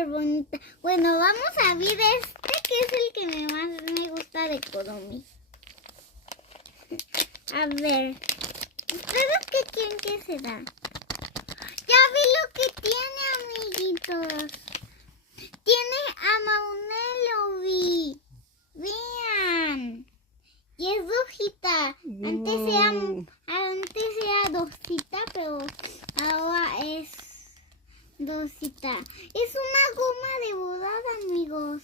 súper bonita. Bueno, vamos a ver que es el que más me gusta de Kuromi. A ver, ¿ustedes qué quieren que será? Ya vi lo que tiene, amiguitos. Tiene a Maunelovi. Vean. Y es rojita. Antes era rosita, pero ahora es rosita. Es una goma de bordar, amigos.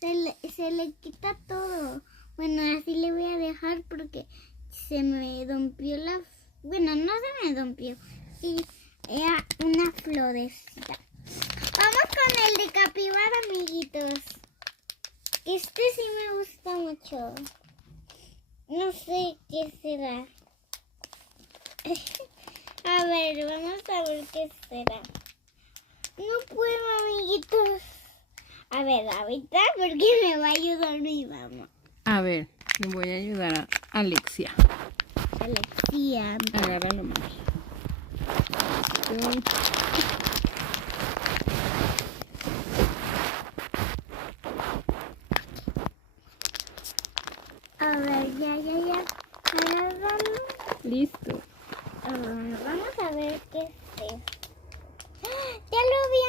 Se le quita todo. Bueno, así le voy a dejar porque se me rompió la... Bueno, no se me rompió. Sí, era una florecita. Vamos con el de capibara, amiguitos. Este sí me gusta mucho. No sé qué será. A ver, vamos a ver qué será. No puedo, amiguitos. A ver, ahorita, porque me va a ayudar mi mamá. A ver, le voy a ayudar a Alexia. Alexia. Agárralo más. A ver, ya. Agárralo. Listo. Vamos a ver qué es esto. Ya lo vi.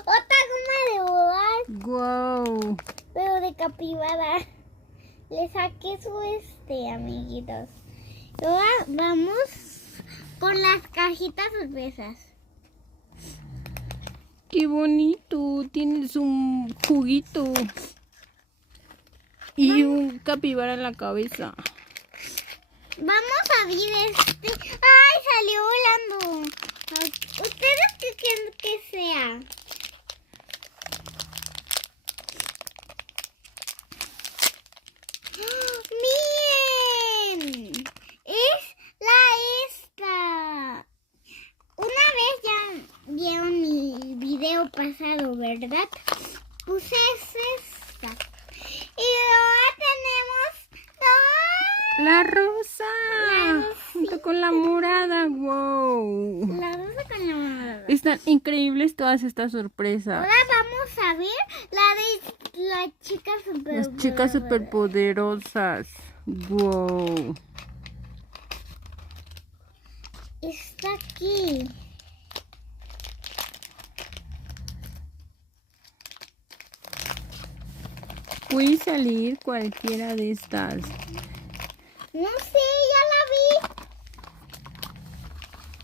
Otra goma de bordar. Wow. Pero de capibara. Le saqué su amiguitos. Ahora vamos con las cajitas sorpresas. Qué bonito. Tienes un juguito. Y un capibara en la cabeza. Vamos a ver ¡Ay, salió volando! ¿Ustedes qué quieren que sea? ¡Miren! Es esta. Una vez ya vieron mi video pasado, ¿verdad? Puse esta. Y ahora tenemos La rosa. Junto con la morada. Wow. la rosa con la morada. Están increíbles todas estas sorpresas. Ahora vamos a ver la de la chica super. Las chicas superpoderosas. Wow. Está aquí. Puede salir cualquiera de estas. No sé, ya la vi.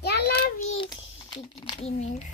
Ya la vi, chiquitines.